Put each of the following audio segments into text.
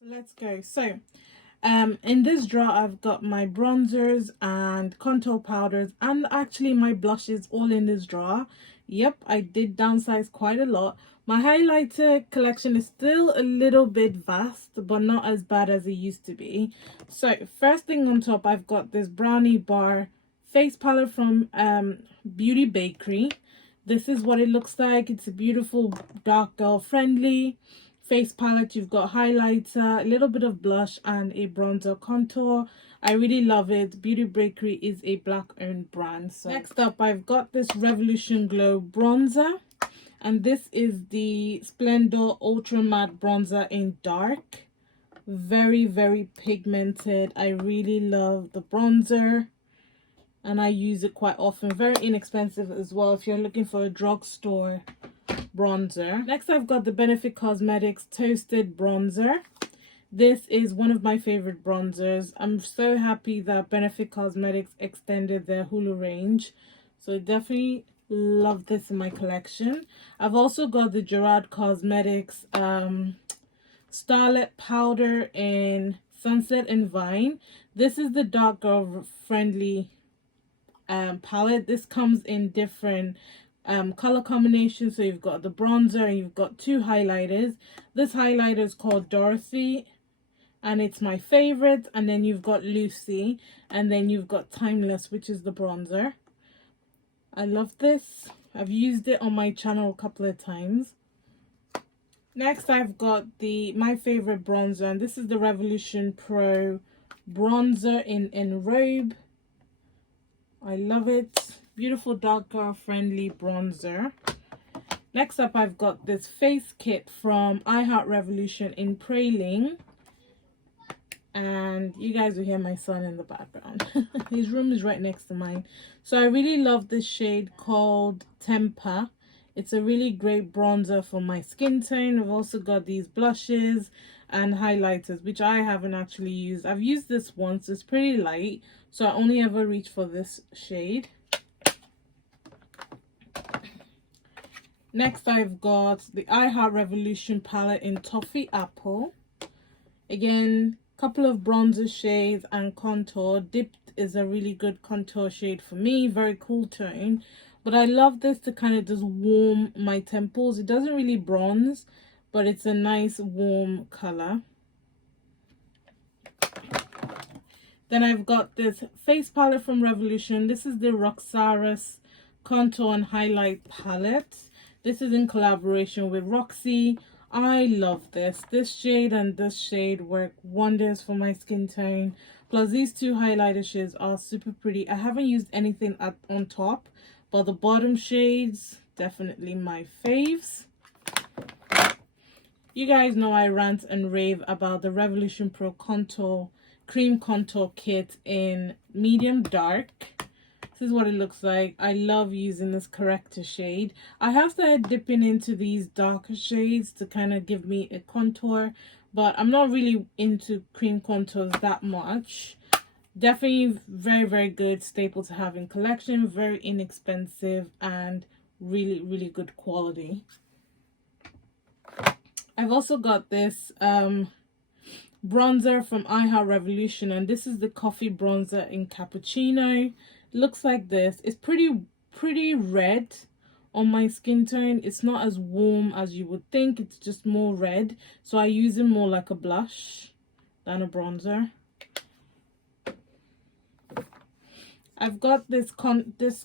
Let's go. So in this drawer I've got my bronzers and contour powders and actually my blushes all in this drawer. Yep, I did downsize quite a lot. My highlighter collection is still a little bit vast, but not as bad as it used to be. So first thing on top, I've got this Brownie bar face palette from Beauty Bakery. This is what it looks like. It's a beautiful dark girl friendly face palette. You've got highlighter, a little bit of blush, and a bronzer contour. I really love it. Beauty Bakery is a black owned brand. So next up, I've got this Revolution Glow bronzer, and this is the Splendor Ultra Matte Bronzer in dark. Very, very pigmented. I really love the bronzer and I use it quite often. Very inexpensive as well if you're looking for a drugstore bronzer. Next, I've got the Benefit Cosmetics Toasted Bronzer. This is one of my favorite bronzers. I'm so happy that Benefit Cosmetics extended their Hulu range. So I definitely love this in my collection. I've also got the Chard Cosmetics Starlet Powder in Sunset and Vine. This is the dark girl friendly palette. This comes in different color combinations. So you've got the bronzer and you've got two highlighters. This highlighter is called Dorothy and it's my favorite. And then you've got Lucy, and then you've got Timeless, which is the bronzer. I love this. I've used it on my channel a couple of times. Next, I've got my favorite bronzer, and this is the Revolution Pro bronzer in Robe. I love it. Beautiful dark girl friendly bronzer. Next up, I've got this face kit from I Heart Revolution in Praline. And you guys will hear my son in the background. His room is right next to mine. So I really love this shade called Temper. It's a really great bronzer for my skin tone. I've also got these blushes and highlighters, which I haven't actually used. I've used this once. It's pretty light, so I only ever reach for this shade. Next, I've got the I Heart Revolution palette in Toffee Apple. Again, couple of bronzer shades and contour. Dipped is a really good contour shade for me. Very cool tone. But I love this to kind of just warm my temples. It doesn't really bronze, but it's a nice warm color. Then I've got this face palette from Revolution. This is the Roxaris Contour and Highlight Palette. This is in collaboration with Roxy. I love this. This shade and this shade work wonders for my skin tone. Plus these two highlighter shades are super pretty. I haven't used anything on top, but the bottom shades, definitely my faves. You guys know I rant and rave about the Revolution Pro Contour Cream Contour Kit in medium dark. This is what it looks like. I love using this corrector shade. I have started dipping into these darker shades to kind of give me a contour, but I'm not really into cream contours that much. Definitely very, very good staple to have in collection. Very inexpensive and really, really good quality. I've also got this bronzer from I Heart Revolution, and this is the Coffee Bronzer in Cappuccino. Looks like this. It's pretty red on my skin tone. It's not as warm as you would think. It's just more red, so I use it more like a blush than a bronzer. I've got this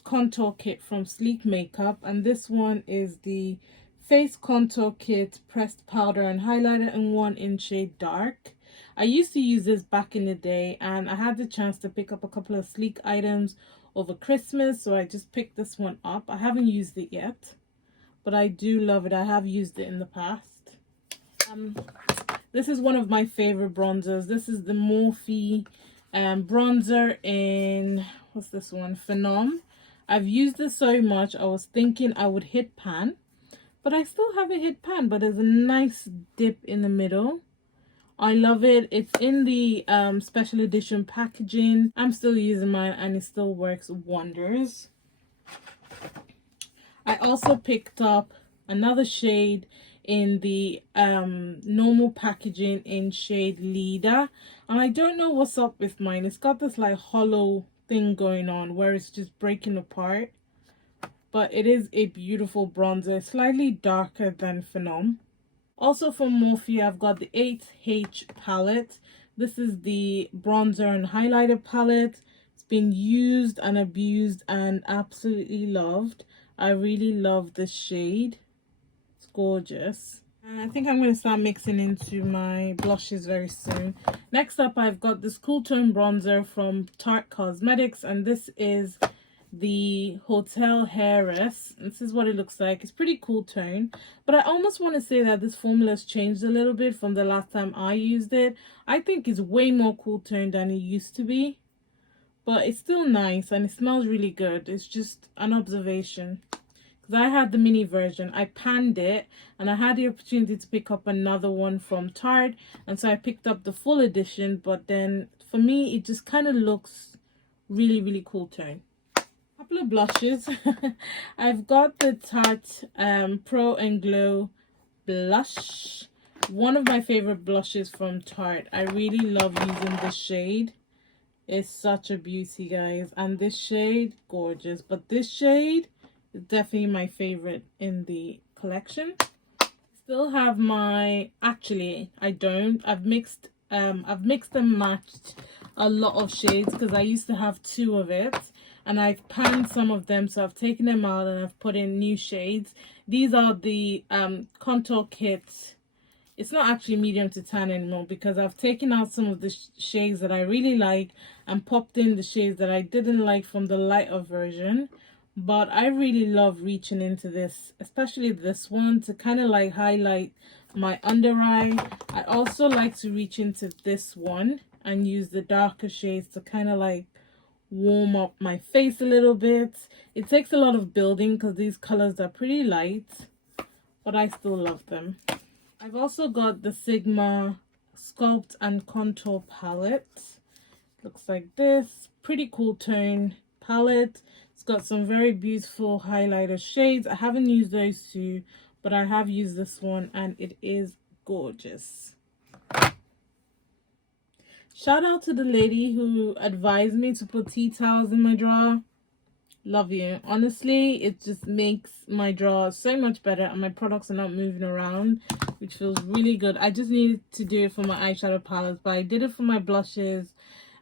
contour kit from Sleek Makeup, and this one is the face contour kit, pressed powder and highlighter, and one in shade dark. I used to use this back in the day, and I had the chance to pick up a couple of Sleek items over Christmas, so I just picked this one up. I haven't used it yet, but I do love it. I have used it in the past. This is one of my favorite bronzers. This is the Morphe bronzer in, what's this one? Phenom. I've used this so much, I was thinking I would hit pan, but I still haven't hit pan, but there's a nice dip in the middle. I love it. It's in the special edition packaging. I'm still using mine and it still works wonders. I also picked up another shade in the normal packaging in shade Leader. And I don't know what's up with mine. It's got this like hollow thing going on where it's just breaking apart. But it is a beautiful bronzer, slightly darker than Phenom. Also from Morphe, I've got the 8H palette. This is the bronzer and highlighter palette. It's been used and abused and absolutely loved. I really love this shade. It's gorgeous. And I think I'm going to start mixing into my blushes very soon. Next up, I've got this cool tone bronzer from Tarte Cosmetics, and this is the Hotel Heiress. This is what it looks like. It's pretty cool tone, but I almost want to say that this formula has changed a little bit from the last time I used it. I think it's way more cool tone than it used to be, but it's still nice and it smells really good. It's just an observation, because I had the mini version. I panned it and I had the opportunity to pick up another one from Tarte, and so I picked up the full edition, but then for me it just kind of looks really cool tone. Couple of blushes. I've got the Tarte Pro and Glow blush, one of my favorite blushes from Tarte. I really love using this shade. It's such a beauty, guys, and this shade, gorgeous. But this shade is definitely my favorite in the collection. Still have my, actually I don't, I've mixed and matched a lot of shades because I used to have two of it, and I've panned some of them, so I've taken them out and I've put in new shades. These are the contour kits. It's not actually medium to tan anymore because I've taken out some of the shades that I really like and popped in the shades that I didn't like from the lighter version. But I really love reaching into this, especially this one, to kind of like highlight my under eye. I also like to reach into this one and use the darker shades to kind of like warm up my face a little bit. It takes a lot of building because these colors are pretty light, but I still love them. I've also got the Sigma Sculpt and Contour palette. Looks like this. Pretty cool tone palette. It's got some very beautiful highlighter shades. I haven't used those two, but I have used this one and it is gorgeous. Shout out to the lady who advised me to put tea towels in my drawer. Love you. Honestly, it just makes my drawer so much better and my products are not moving around, which feels really good. I just needed to do it for my eyeshadow palettes, but I did it for my blushes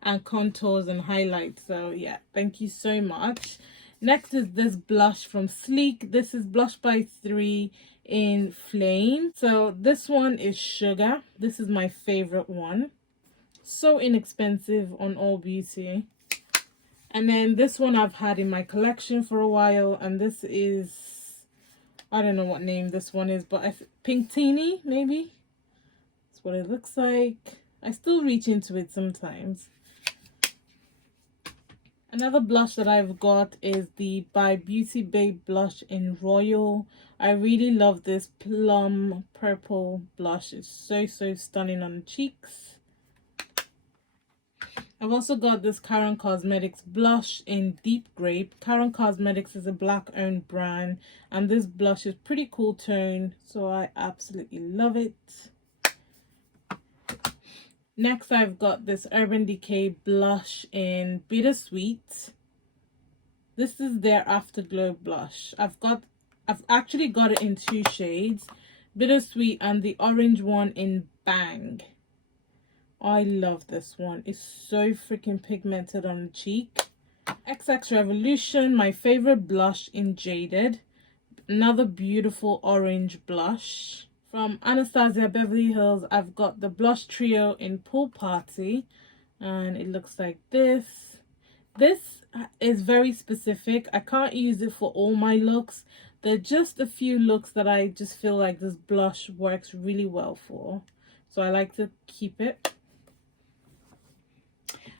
and contours and highlights. So yeah, thank you so much. Next is this blush from Sleek. This is Blush by 3 in Flame. So this one is Sugar. This is my favorite one. So inexpensive on All Beauty. And then this one I've had in my collection for a while, and this is, I don't know what name this one is, but Pink Teeny, maybe? That's what it looks like. I still reach into it sometimes. Another blush that I've got is the by Beauty Babe blush in Royal. I really love this plum purple blush. It's so stunning on the cheeks. I've also got this Karen Cosmetics blush in Deep Grape. Karen Cosmetics is a black-owned brand, and this blush is pretty cool tone, so I absolutely love it. Next, I've got this Urban Decay blush in Bittersweet. This is their Afterglow blush. I've actually got it in two shades, Bittersweet and the orange one in Bang. I love this one. It's so freaking pigmented on the cheek. XX Revolution, my favorite blush in Jaded. Another beautiful orange blush. From Anastasia Beverly Hills, I've got the blush trio in Pool Party, and it looks like this. This is very specific. I can't use it for all my looks. There are just a few looks that I just feel like this blush works really well for, so I like to keep it.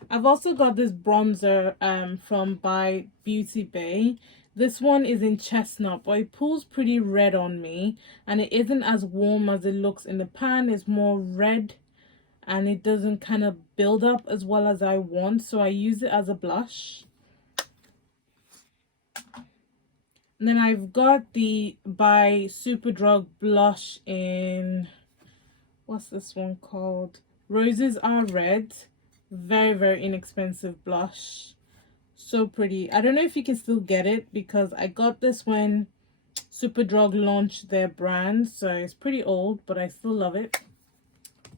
I've also got this bronzer from by Beauty Bay. This one is in Chestnut, but it pulls pretty red on me, and it isn't as warm as it looks in the pan. It's more red and it doesn't kind of build up as well as I want, so I use it as a blush. And then I've got the by Superdrug Blush in, what's this one called? Roses Are Red. Very, very inexpensive blush. So pretty. I don't know if you can still get it because I got this when Superdrug launched their brand. So it's pretty old, but I still love it.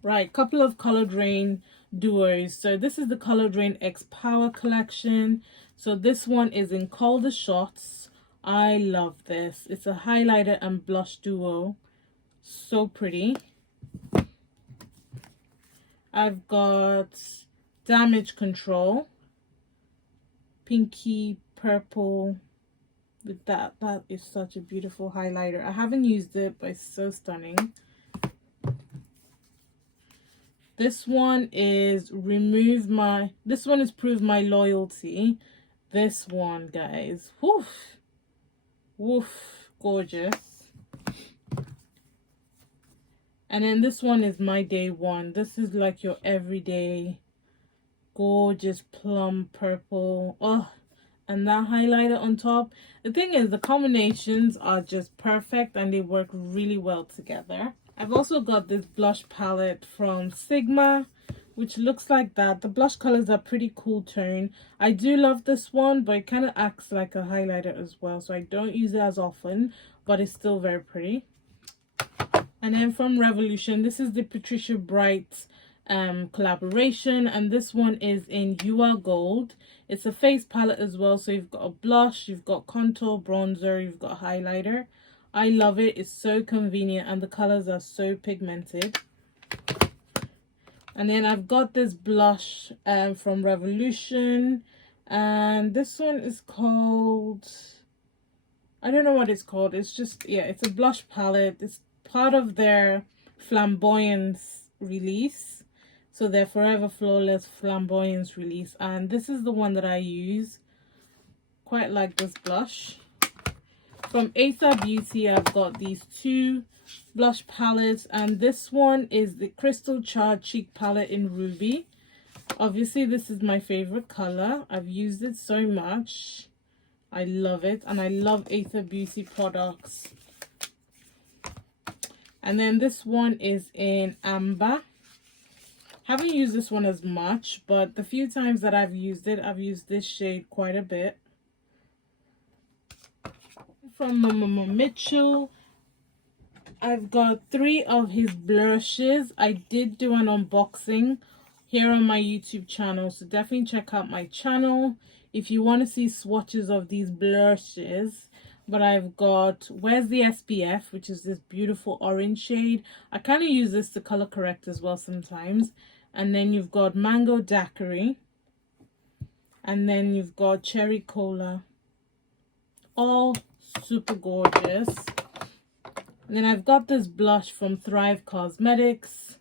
Right, couple of Colored Raine duos. So this is the Colored Raine X Power collection. So this one is in Call the Shots. I love this. It's a highlighter and blush duo. So pretty. I've got Damage Control. Pinky purple with that. That is such a beautiful highlighter. I haven't used it, but it's so stunning. This one is this one is Prove My Loyalty. This one, guys, woof, woof, gorgeous. And then this one is My Day One. This is like your everyday gorgeous plum purple. Oh, and that highlighter on top. The thing is, the combinations are just perfect and they work really well together. I've also got this blush palette from Sigma, which looks like that. The blush colors are pretty cool tone. I do love this one, but it kind of acts like a highlighter as well, so I don't use it as often, but it's still very pretty. And then from Revolution, this is the Patricia Bright collaboration, and this one is in You Are Gold. It's a face palette as well, so you've got a blush, you've got contour, bronzer, you've got highlighter. I love it. It's so convenient and the colors are so pigmented. And then I've got this blush from Revolution, and this one is called, I don't know what it's called. It's just, yeah, it's a blush palette. It's part of their Flamboyance release. So their Forever Flawless Flamboyance release, and this is the one that I use. Quite like this blush. From Fenty Beauty, I've got these two blush palettes, and this one is the Crystal Chard Cheek Palette in Ruby. Obviously, this is my favorite color. I've used it so much. I love it, and I love Fenty Beauty products. And then this one is in Amber. Haven't used this one as much, but the few times that I've used it, I've used this shade quite a bit. From Mama Mitchell, I've got 3 of his blushes. I did do an unboxing here on my YouTube channel, so definitely check out my channel if you want to see swatches of these blushes. But I've got Where's the SPF, which is this beautiful orange shade. I kind of use this to color correct as well sometimes. And then you've got Mango Daiquiri, and then you've got Cherry Cola. All super gorgeous. And then I've got this blush from Thrive Cosmetics.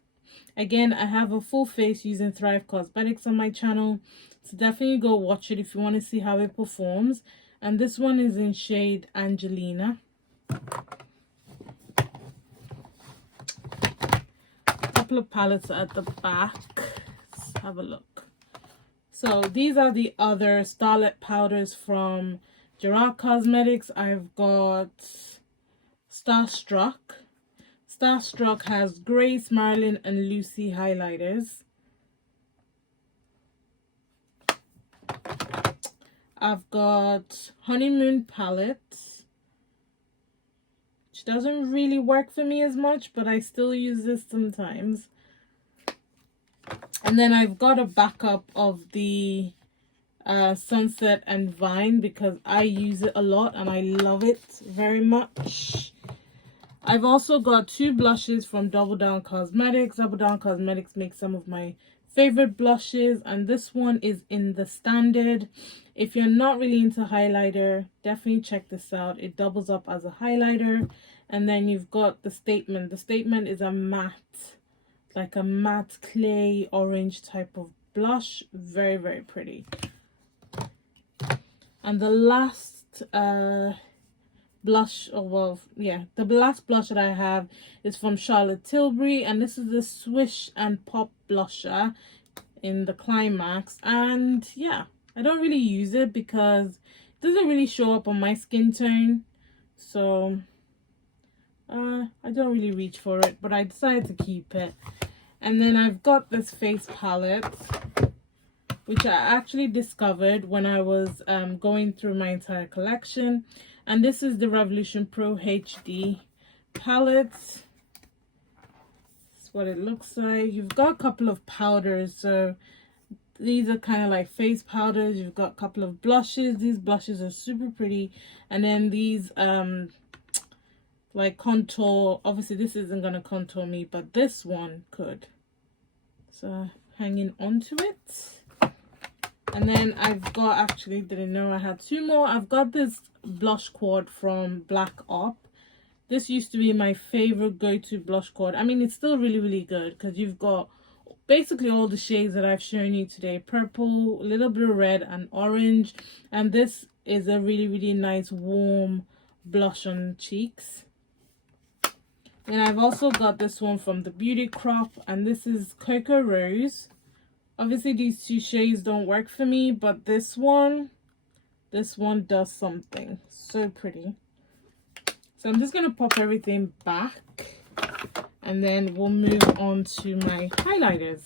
Again, I have a full face using Thrive Cosmetics on my channel, so definitely go watch it if you want to see how it performs. And this one is in shade Angelina. A couple of palettes at the back. Let's have a look. So these are the other Starlet powders from Jira Cosmetics. I've got Starstruck. Starstruck has Grace, Marilyn, and Lucy highlighters. I've got Honeymoon palette, which doesn't really work for me as much, but I still use this sometimes. And then I've got a backup of the Sunset and Vine because I use it a lot and I love it very much. I've also got 2 blushes from Double Down Cosmetics. Double Down Cosmetics makes some of my favorite blushes, and this one is in the Standard. If you're not really into highlighter, definitely check this out. It doubles up as a highlighter. And then you've got the Statement. The Statement is a matte, like a matte clay orange type of blush. Very, very pretty. And the last blush, oh well, yeah, the last blush that I have is from Charlotte Tilbury, and this is the Swish and Pop blusher in the Climax. And yeah, I don't really use it because it doesn't really show up on my skin tone. so I don't really reach for it, but I decided to keep it. And then I've got this face palette, which I actually discovered when I was going through my entire collection. And this is the Revolution Pro HD palette. That's what it looks like. You've got a couple of powders, so these are kind of like face powders. You've got a couple of blushes. These blushes are super pretty. And then these like contour. Obviously this isn't going to contour me, but this one could. So hanging onto it. And then I've got, actually didn't know I had two more. I've got this blush quad from Black Op. This used to be my favorite go-to blush quad. I mean, it's still really, really good because you've got basically all the shades that I've shown you today. Purple, a little bit of red and orange. And this is a really, really nice warm blush on cheeks. And I've also got this one from the Beauty Crop, and this is Cocoa Rose. Obviously these two shades don't work for me, but this one does something. So pretty. So I'm just going to pop everything back, and then we'll move on to my highlighters.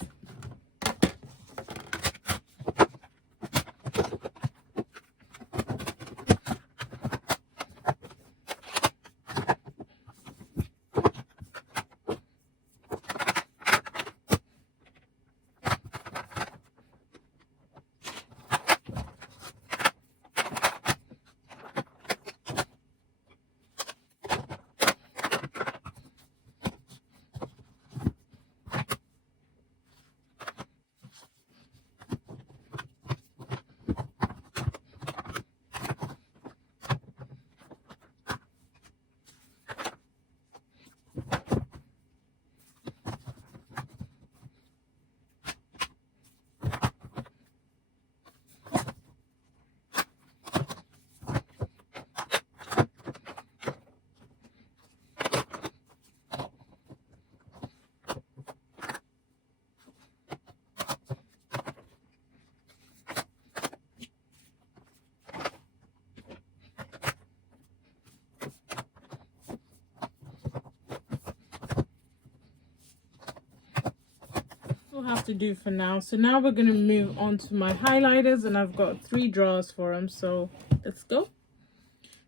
Have to do for now. So now we're going to move on to my highlighters, and I've got 3 drawers for them, so let's go.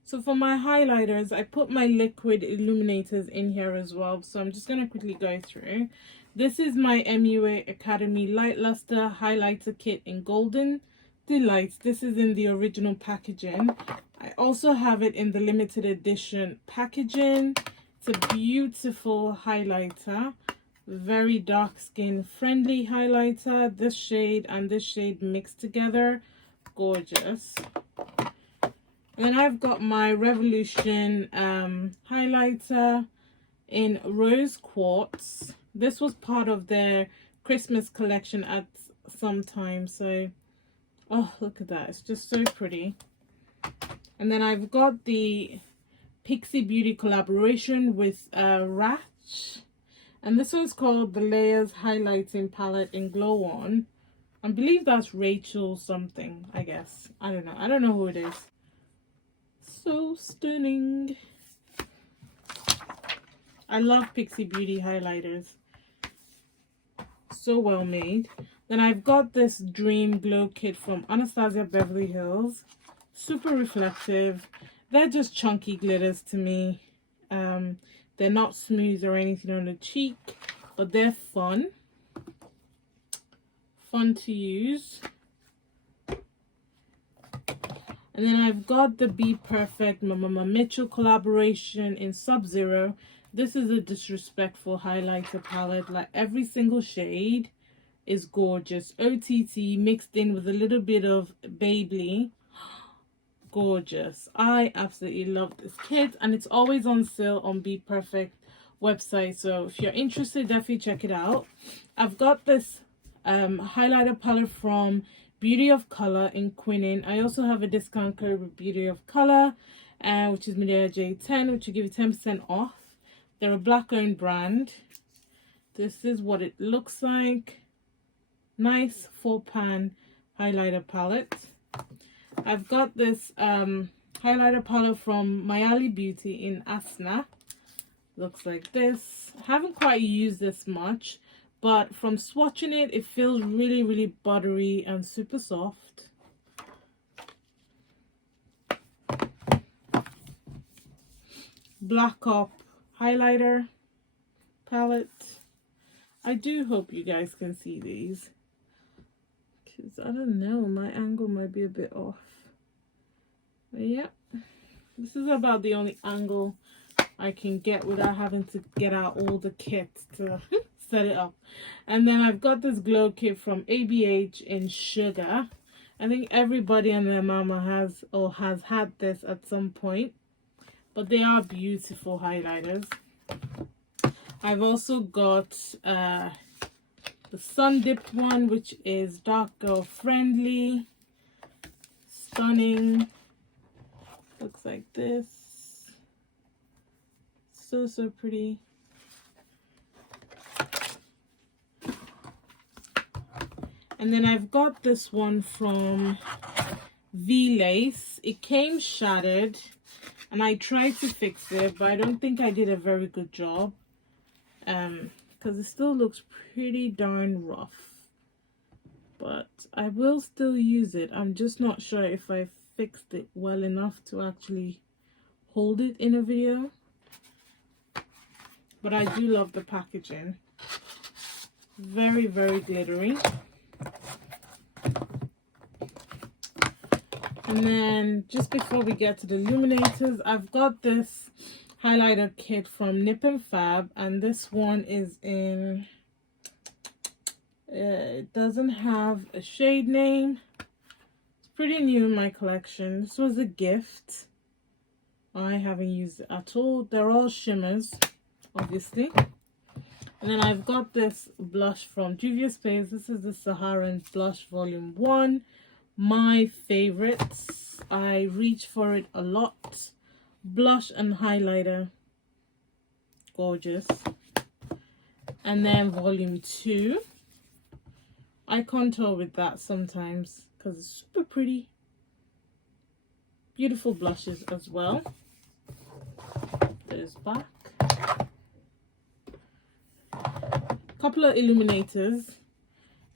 So for my highlighters, I put my liquid illuminators in here as well, so I'm just going to quickly go through. This is my MUA Academy Light Luster Highlighter Kit in Golden Delights. This is in the original packaging. I also have it in the limited edition packaging. It's a beautiful highlighter. Very dark skin friendly highlighter. This shade and this shade mixed together, gorgeous. And then I've got my Revolution highlighter in Rose Quartz. This was part of their Christmas collection at some time, so oh, look at that, it's just so pretty. And then I've got the Pixie Beauty collaboration with Ratch. And this one's called the Layers Highlighting Palette in Glow On. I believe that's Rachel something, I guess. I don't know. I don't know who it is. So stunning. I love Pixie Beauty highlighters. So well made. Then I've got this Dream Glow Kit from Anastasia Beverly Hills. Super reflective. They're just chunky glitters to me. They're not smooth or anything on the cheek, but they're fun. Fun to use. And then I've got the Be Perfect Mama Mitchell collaboration in Sub-Zero. This is a disrespectful highlighter palette. Like, every single shade is gorgeous. OTT mixed in with a little bit of Maybelline. Gorgeous. I absolutely love this kit, and it's always on sale on Be Perfect website, so if you're interested, definitely check it out. I've got this highlighter palette from Beauty of Color in Quinine. I also have a discount code with Beauty of Color, which is Medeaij 10, which will give you 10% off. They're a black owned brand. This is what it looks like. Nice 4-pan highlighter palette. I've got this highlighter palette from Medeaij Beauty in Asna. Looks like this. Haven't quite used this much, but from swatching it, it feels really, really buttery and super soft. Black Up highlighter palette. I do hope you guys can see these, because I don't know, my angle might be a bit off. But yeah, this is about the only angle I can get without having to get out all the kits to set it up. And then I've got this glow kit from ABH in Sugar. I think everybody and their mama has or has had this at some point, but they are beautiful highlighters. I've also got the Sun Dipped one, which is dark girl friendly, stunning. Looks like this. So pretty. And then I've got this one from V-Lace. It came shattered and I tried to fix it, but I don't think I did a very good job, because it still looks pretty darn rough. But I will still use it. I'm just not sure if I fixed it well enough to actually hold it in a video. But I do love the packaging. Very, very glittery. And then just before we get to the illuminators, I've got this highlighter kit from Nip and Fab, and this one is in it doesn't have a shade name. It's pretty new in my collection. This was a gift. I haven't used it at all. They're all shimmers, obviously. And then I've got this blush from Juvia's Place. This is the Saharan Blush Volume 1. My favorites. I reach for it a lot. Blush and highlighter. Gorgeous. And then Volume 2. I contour with that sometimes because it's super pretty. Beautiful blushes as well. There's back. Couple of illuminators.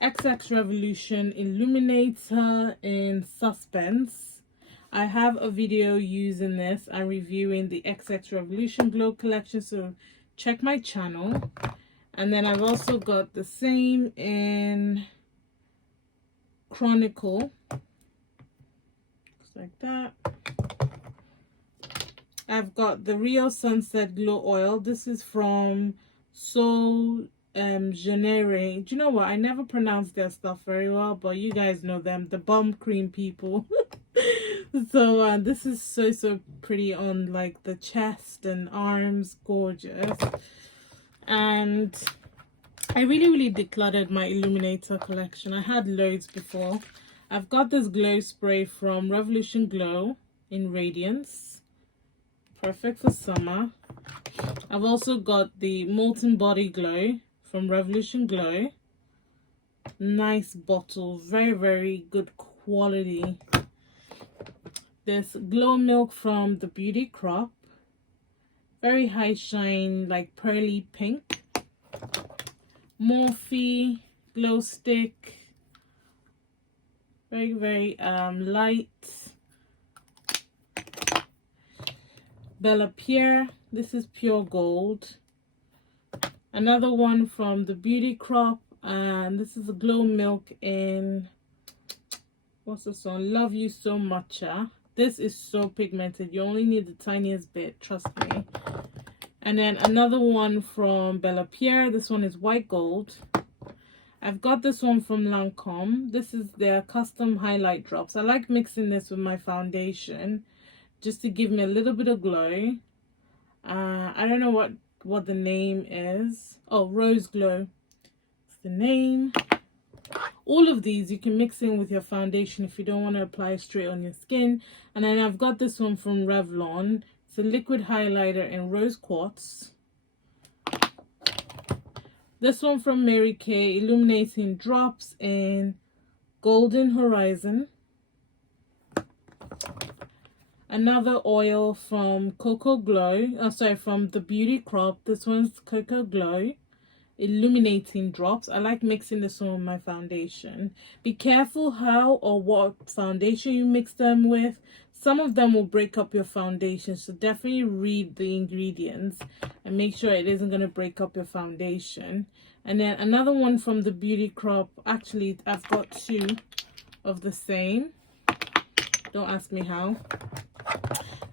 XX Revolution Illuminator in Suspense. I have a video using this and reviewing the XX Revolution Glow collection, so check my channel. And then I've also got the same in Chronicle. Looks like that. I've got the Rio Sunset Glow Oil. This is from Sol Genere. Do you know what? I never pronounce their stuff very well, but you guys know them, the bum cream people. So this is so pretty on like the chest and arms. Gorgeous. And I really decluttered my illuminator collection. I had loads before. I've got this glow spray from Revolution Glow in Radiance. Perfect for summer. I've also got the Molten Body Glow from Revolution Glow. Nice bottle, very good quality. This Glow Milk from the Beauty Crop. Very high shine, like pearly pink. Morphe Glow Stick. Very light. Bella Pierre. This is pure gold. Another one from the Beauty Crop, and this is a Glow Milk in, what's this one? Love You So Matcha. This is so pigmented. You only need the tiniest bit, trust me. And then another one from Bella Pierre. This one is white gold. I've got this one from Lancome. This is their custom highlight drops. I like mixing this with my foundation just to give me a little bit of glow. I don't know what the name is. Oh, Rose Glow. That's the name. All of these you can mix in with your foundation if you don't want to apply straight on your skin. And then I've got this one from Revlon. It's a liquid highlighter in Rose Quartz. This one from Mary Kay, illuminating drops in Golden Horizon. Another oil from Cocoa Glow. Oh, sorry, from the Beauty Crop. This one's Cocoa Glow Illuminating Drops. I like mixing this one with my foundation. Be careful how or what foundation you mix them with. Some of them will break up your foundation, so definitely read the ingredients and make sure it isn't going to break up your foundation. And then another one from the Beauty Crop. Actually, I've got two of the same. Don't ask me how.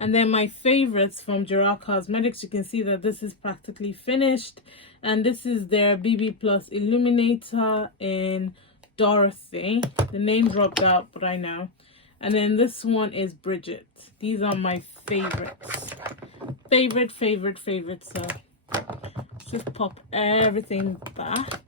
And then my favorites from Jira Cosmetics. You can see that this is practically finished. And this is their BB Plus Illuminator in Dorothy. The name dropped out, but I know. And then this one is Bridget. These are my favorites. Favorite. So let's just pop everything back.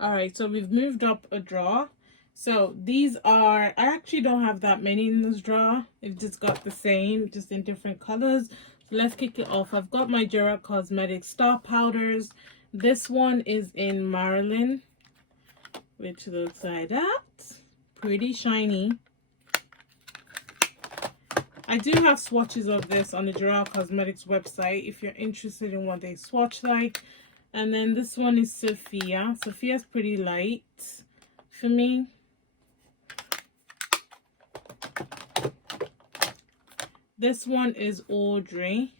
Alright, so we've moved up a drawer. So these are, I actually don't have that many in this drawer. It's just got the same, just in different colors. So let's kick it off. I've got my Jira Cosmetics Star Powders. This one is in Marilyn, which looks like that. Pretty shiny. I do have swatches of this on the Jira Cosmetics website if you're interested in what they swatch like. And then this one is Sophia. Sophia's pretty light for me. This one is Audrey.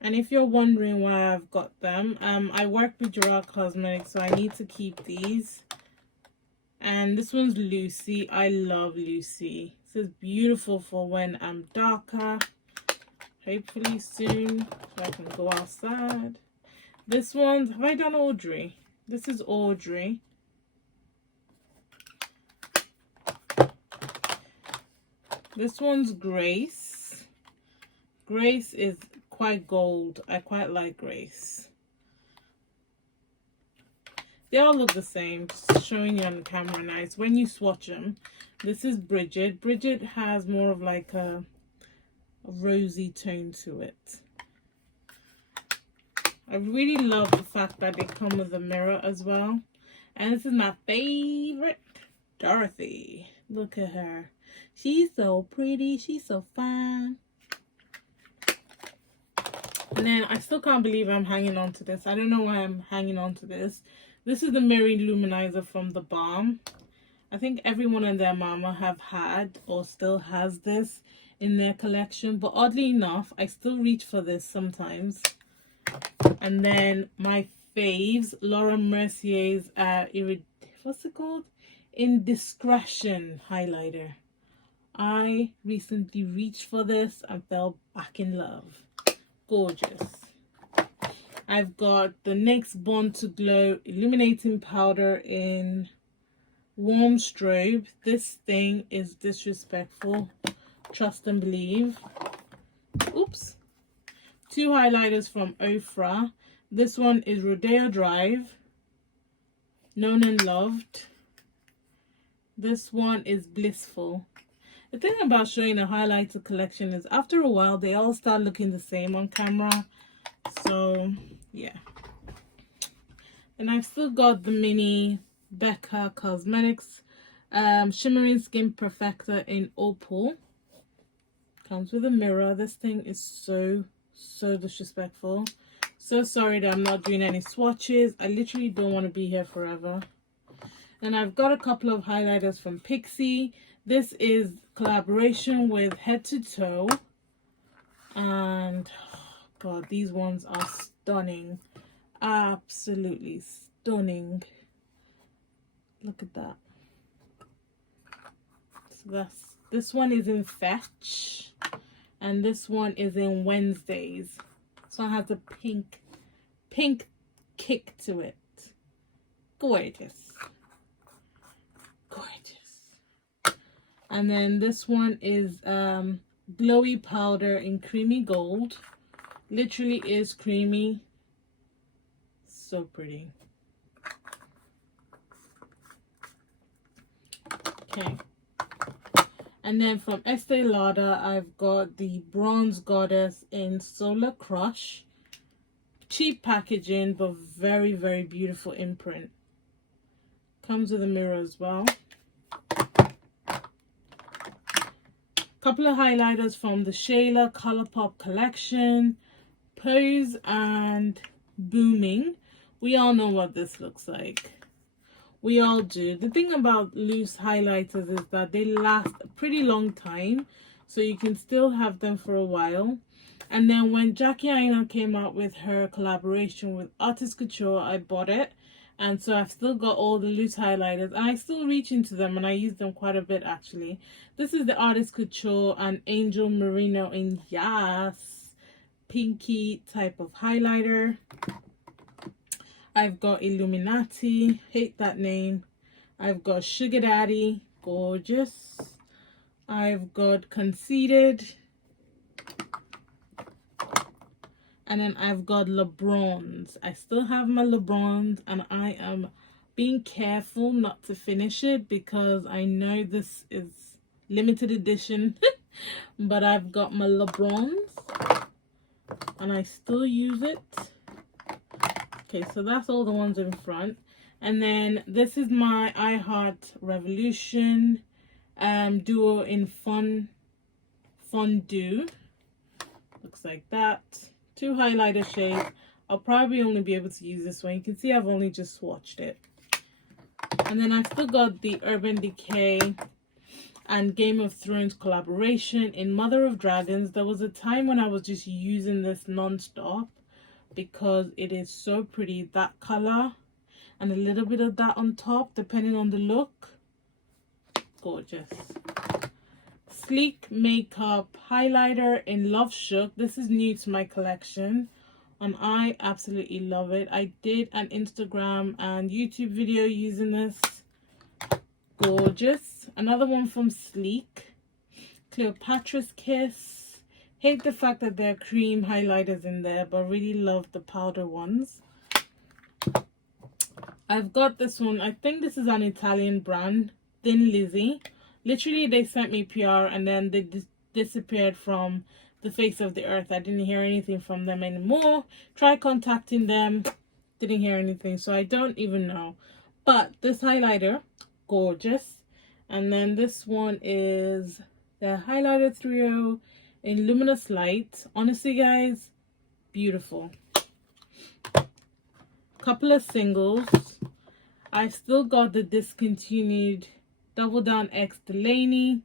And if you're wondering why I've got them, I work with Jira Cosmetics, so I need to keep these. And this one's Lucy. I love Lucy. This is beautiful for when I'm darker. Hopefully soon, so I can go outside. This one's, have I done Audrey? This is Audrey. This one's Grace. Grace is quite gold. I quite like Grace. They all look the same, just showing you on the camera nice. When you swatch them, this is Bridget. Bridget has more of like a rosy tone to it. I really love the fact that they come with a mirror as well. And this is my favorite, Dorothy. Look at her. She's so pretty. She's so fine. And then I still can't believe I'm hanging on to this. I don't know why I'm hanging on to this. This is the Mirror Luminizer from The Balm. I think everyone and their mama have had or still has this in their collection. But oddly enough, I still reach for this sometimes. And then my faves, Laura Mercier's what's it called? Indiscretion highlighter. I recently reached for this and fell back in love. Gorgeous. I've got the NYX Born to Glow illuminating powder in Warm Strobe. This thing is disrespectful. Trust and believe. Oops. Two highlighters from Ofra. This one is Rodeo Drive. Known and Loved. This one is Blissful. The thing about showing a highlighter collection is after a while they all start looking the same on camera. So yeah. And I've still got the mini Becca Cosmetics Shimmering Skin Perfector in Opal. Comes with a mirror. This thing is so disrespectful. So sorry that I'm not doing any swatches. I literally don't want to be here forever. And I've got a couple of highlighters from Pixie. This is collaboration with Head to Toe. And God, these ones are stunning. Absolutely stunning. Look at that. So this one is in Fetch. And this one is in Wednesdays. So it has a pink kick to it. Gorgeous. Gorgeous. And then this one is glowy powder in creamy gold. Literally is creamy. So pretty. Okay. And then from Estee Lauder, I've got the Bronze Goddess in Solar Crush. Cheap packaging, but very, very beautiful imprint. Comes with a mirror as well. Couple of highlighters from the Shayla Colourpop collection. Pose and Booming. We all know what this looks like. We all do. The thing about loose highlighters is that they last a pretty long time, so you can still have them for a while. And then when Jackie Aina came out with her collaboration with Artist Couture, I bought it. And so I've still got all the loose highlighters, and I still reach into them, and I use them quite a bit actually. This is the Artist Couture and Angel Merino in Yas pinky type of highlighter. I've got Illuminati, hate that name. I've got Sugar Daddy, gorgeous. I've got Conceited. And then I've got LeBrons. I still have my LeBrons, and I am being careful not to finish it because I know this is limited edition. But I've got my LeBrons, and I still use it. Okay, so that's all the ones in front. And then this is my I Heart Revolution duo in Fondue. Looks like that. 2 highlighter shades. I'll probably only be able to use this one. You can see I've only just swatched it. And then I've still got the Urban Decay and Game of Thrones collaboration in Mother of Dragons. There was a time when I was just using this non-stop because it is so pretty. That color and a little bit of that on top, depending on the look. Gorgeous. Sleek Makeup highlighter in Love Shook. This is new to my collection, and I absolutely love it. I did an Instagram and YouTube video using this. Gorgeous. Another one from Sleek, Cleopatra's Kiss. Hate the fact that there are cream highlighters in there, but really love the powder ones. I've got this one. I think this is an Italian brand, Thin Lizzy. Literally, they sent me PR and then they disappeared from the face of the earth. I didn't hear anything from them anymore. Tried contacting them, didn't hear anything, so I don't even know. But this highlighter, gorgeous. And then this one is the highlighter trio in Luminous Light. Honestly, guys, beautiful. Couple of singles. I've still got the discontinued Double Down X Delaney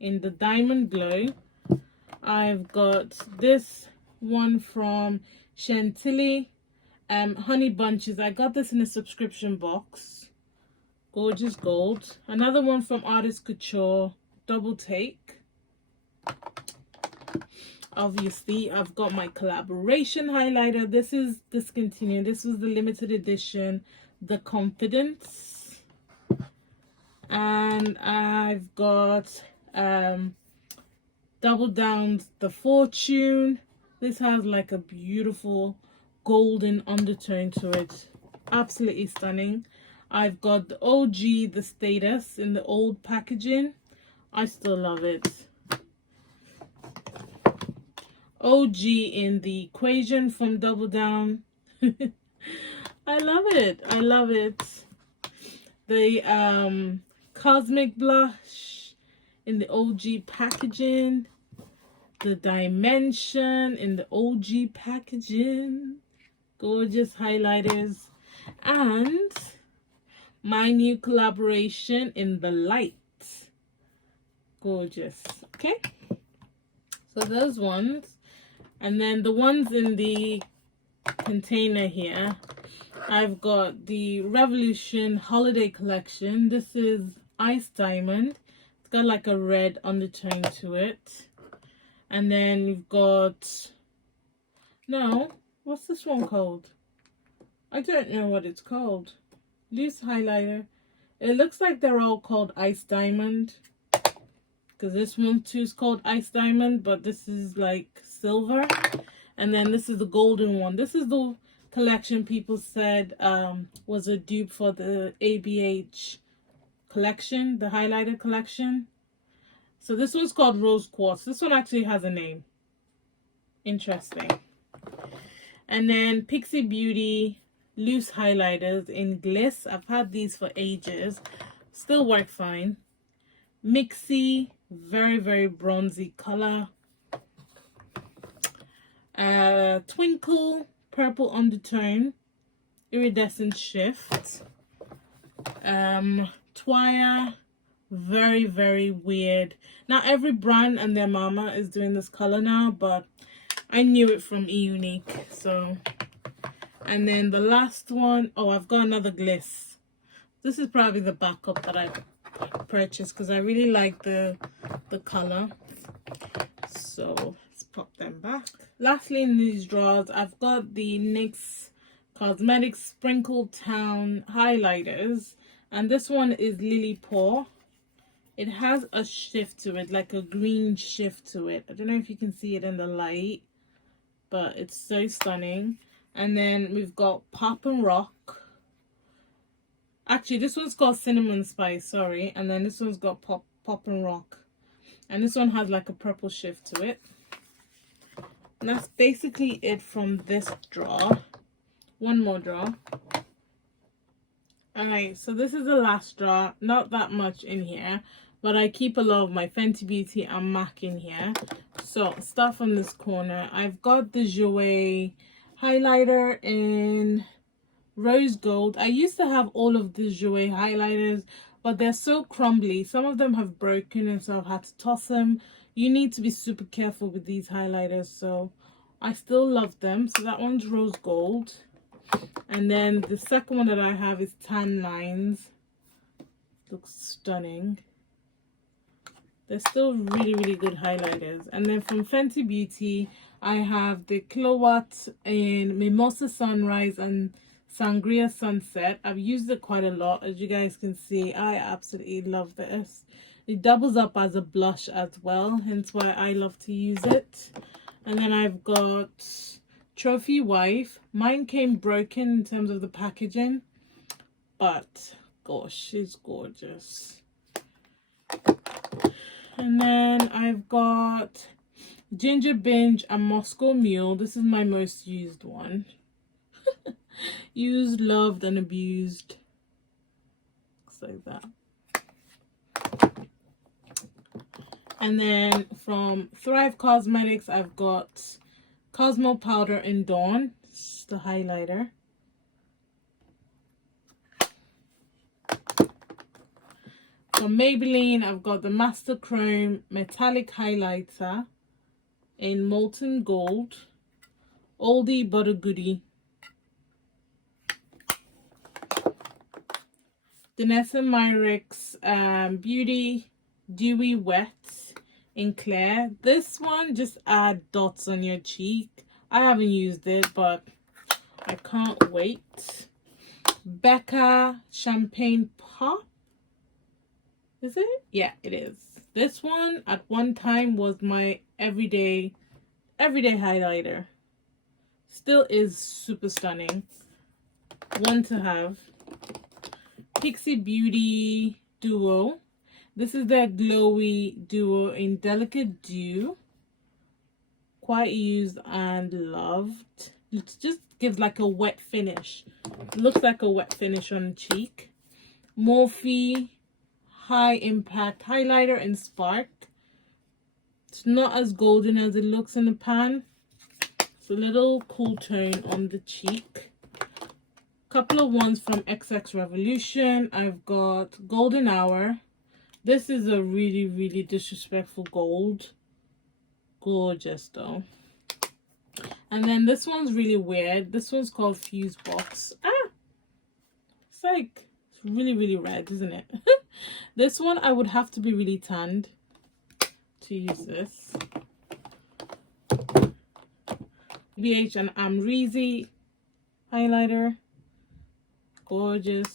in the Diamond Glow. I've got this one from Chantilly, Honey Bunches. I got this in a subscription box. Gorgeous gold. Another one from Artist Couture, Double Take. Obviously, I've got my collaboration highlighter. This is discontinued. This was the limited edition, The Confidence. And I've got Double Down's The Fortune. This has like a beautiful golden undertone to it. Absolutely stunning. I've got the OG, The Status, in the old packaging. I still love it. OG in the Equation from Double Down. I love it. I love it. The Cosmic Blush in the OG packaging. The Dimension in the OG packaging. Gorgeous highlighters. And my new collaboration in the Light. Gorgeous. Okay. So those ones. And then the ones in the container here, I've got the Revolution Holiday Collection. This is Ice Diamond. It's got like a red undertone to it. And then you've got, no, what's this one called? I don't know what it's called. Loose highlighter. It looks like they're all called Ice Diamond, because this one too is called Ice Diamond, but this is like silver. And then this is the golden one. This is the collection people said was a dupe for the ABH collection, the highlighter collection. So this one's called Rose Quartz. This one actually has a name. Interesting. And then Pixie Beauty loose highlighters in Gliss. I've had these for ages. Still work fine. Mixy, very, very bronzy color. Twinkle, purple undertone. Iridescent shift. Twaya, very, very weird. Now every brand and their mama is doing this color now, but I knew it from E-Unique. So, and then the last one, oh, I've got another Gliss. This is probably the backup that I purchased because I really like the color. So let's pop them back. Lastly, in these drawers, I've got the NYX Cosmetic Sprinkle Town highlighters, and this one is Lily Paw. It has a shift to it, like a green shift to it. I don't know if you can see it in the light, but it's so stunning. And then we've got Pop and Rock. Actually, this one's called Cinnamon Spice, sorry. And then this one's got Pop and Rock. And this one has like a purple shift to it. And that's basically it from this drawer. One more drawer. Alright, so this is the last drawer. Not that much in here, but I keep a lot of my Fenty Beauty and MAC in here. So, start from this corner. I've got the Jouer highlighter in rose gold. I used to have all of the Jouer highlighters, but they're so crumbly. Some of them have broken, and so I've had to toss them. You need to be super careful with these highlighters, so I still love them. So that one's rose gold. And then the second one that I have is Tan Lines. Looks stunning. They're still really, really good highlighters. And then from Fenty Beauty, I have the Kilowatt in Mimosa Sunrise and Sangria Sunset. I've used it quite a lot, as you guys can see. I absolutely love this. It doubles up as a blush as well, hence why I love to use it. And then I've got Trophy Wife. Mine came broken in terms of the packaging, but gosh, she's gorgeous. And then I've got Ginger Binge and Moscow Mule. This is my most used one. Used, loved, and abused. Looks like that. And then from Thrive Cosmetics, I've got Cosmo Powder in Dawn. This is the highlighter. From Maybelline, I've got the Master Chrome Metallic Highlighter in Molten Gold. Oldie but a goodie. Danessa Myricks Beauty Dewy Wet in Clear. This one just add dots on your cheek. I haven't used it, but I can't wait. Becca Champagne Pop. Is it? Yeah, it is. This one at one time was my everyday highlighter. Still is super stunning. One to have. Pixie Beauty Duo. This is their glowy duo in Delicate Dew. Quite used and loved. It just gives like a wet finish. It looks like a wet finish on the cheek. Morphe High Impact Highlighter in Spark. It's not as golden as it looks in the pan. It's a little cool tone on the cheek. Couple of ones from XX Revolution. I've got Golden Hour. This is a really, really disrespectful gold. Gorgeous though. And then this one's really weird. This one's called Fuse Box. It's like, it's really, really red, isn't it? This one I would have to be really tanned to use this. Medeaij and Amrezy highlighter. Gorgeous.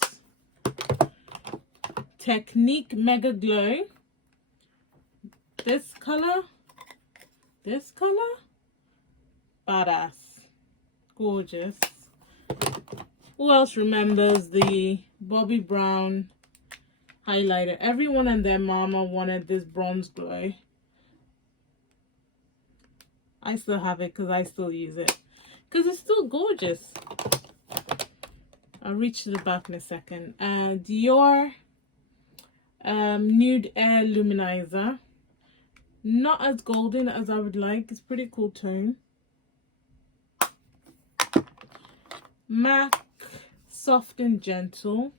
Technique Mega Glow. This color, badass. Gorgeous. Who else remembers the Bobbi Brown highlighter. Everyone and their mama wanted this bronze glow. I still have it because I still use it. Because it's still gorgeous. I'll reach to the back in a second. Dior Nude Air Luminizer. Not as golden as I would like. It's pretty cool tone. MAC Soft and Gentle.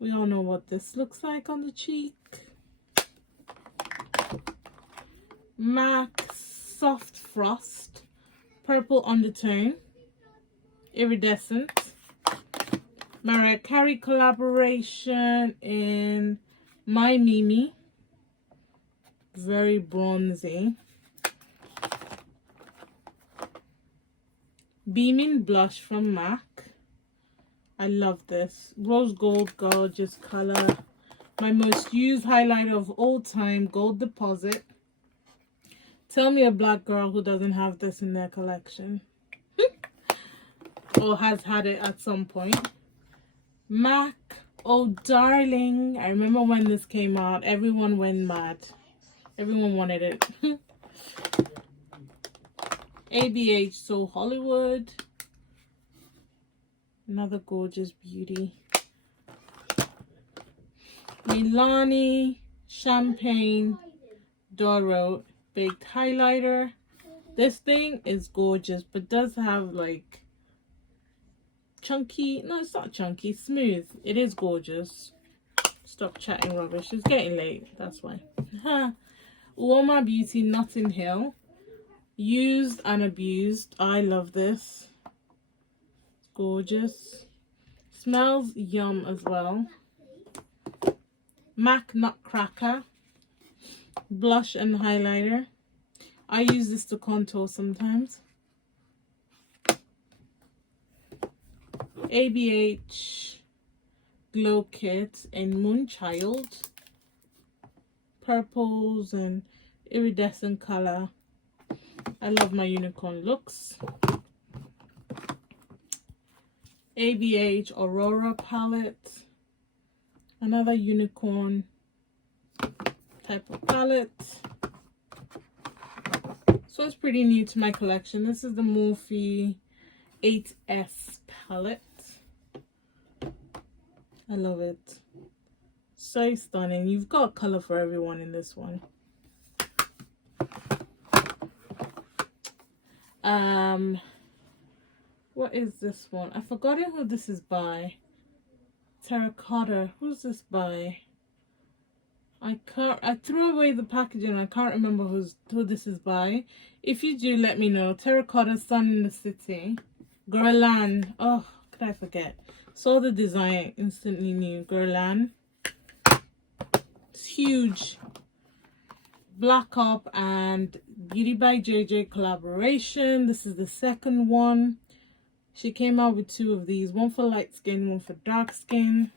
We all know what this looks like on the cheek. MAC Soft Frost. Purple undertone. Iridescent. Mariah Carey collaboration in My Mimi. Very bronzy. Beaming Blush from MAC. I love this. Rose gold, gorgeous color. My most used highlighter of all time, Gold Deposit. Tell me a black girl who doesn't have this in their collection. Or has had it at some point. MAC, oh darling. I remember when this came out, everyone went mad. Everyone wanted it. ABH So Hollywood. Another gorgeous beauty. Milani Champagne Doro Baked Highlighter. This thing is gorgeous, but does have like chunky, no, it's not chunky, smooth. It is gorgeous. Stop chatting rubbish. It's getting late, that's why. Uoma Beauty Notting Hill. Used and abused. I love this. It's gorgeous. Smells yum as well. MAC Nutcracker. Blush and highlighter. I use this to contour sometimes. ABH Glow Kit in Moonchild. Purples and iridescent color. I love my unicorn looks. ABH Aurora palette. Another unicorn type of palette. So it's pretty new to my collection. This is the Morphe 8S palette. I love it. So stunning. You've got color for everyone in this one. What is this one? I've forgotten who this is by. Terracotta. Who's this by? I threw away the packaging. I can't remember who this is by. If you do, let me know. Terracotta Sun in the City. Guerlain. Oh, could I forget? Saw the design, instantly knew. Guerlain. It's huge. Black Up and Beauty by JJ collaboration. This is the second one. She came out with two of these. One for light skin, one for dark skin.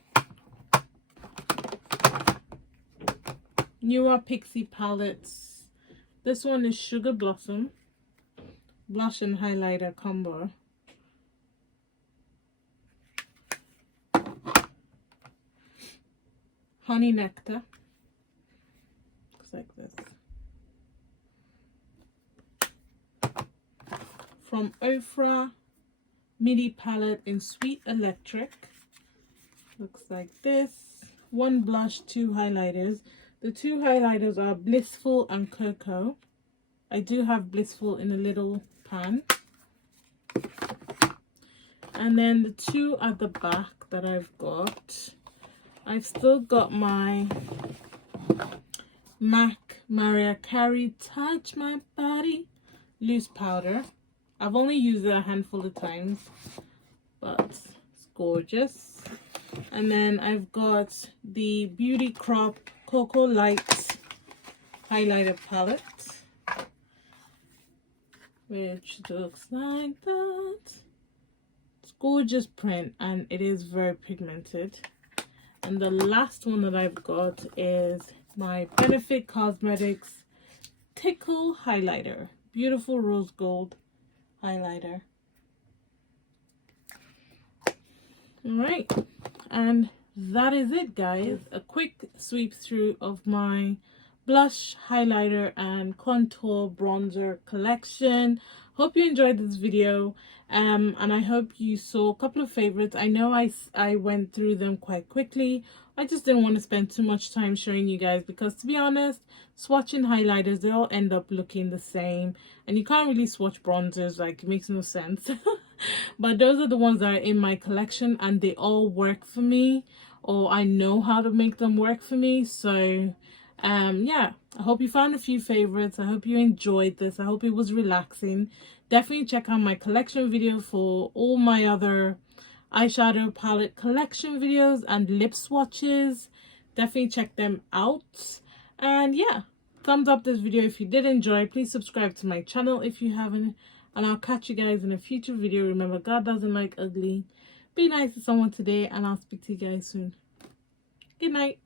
Newer Pixie palettes. This one is Sugar Blossom. Blush and highlighter combo. Honey Nectar. Looks like this. From Ofra. Midi palette in Sweet Electric. Looks like this. One blush, two highlighters. The two highlighters are Blissful and Cocoa. I do have Blissful in a little pan. And then the two at the back that I've got. I've still got my MAC Mariah Carey Touch My Body loose powder. I've only used it a handful of times, but it's gorgeous. And then I've got the Beauty Crop Cocoa Light highlighter palette, which looks like that. It's gorgeous print and it is very pigmented. And the last one that I've got is my Benefit Cosmetics Tickle highlighter. Beautiful rose gold highlighter. All right, and that is it, guys. A quick sweep through of my blush, highlighter, and contour bronzer collection. Hope you enjoyed this video, and I hope you saw a couple of favorites. I know I went through them quite quickly. I just didn't want to spend too much time showing you guys because, to be honest, swatching highlighters, they all end up looking the same, and you can't really swatch bronzers, like, it makes no sense. But those are the ones that are in my collection, and they all work for me, or I know how to make them work for me. So yeah, I hope you found a few favorites. I hope you enjoyed this. I hope it was relaxing. Definitely check out my collection video for all my other eyeshadow palette collection videos and lip swatches. Definitely check them out. And yeah, thumbs up this video if you did enjoy. Please subscribe to my channel if you haven't, and I'll catch you guys in a future video. Remember, God doesn't like ugly. Be nice to someone today, and I'll speak to you guys soon. Good night.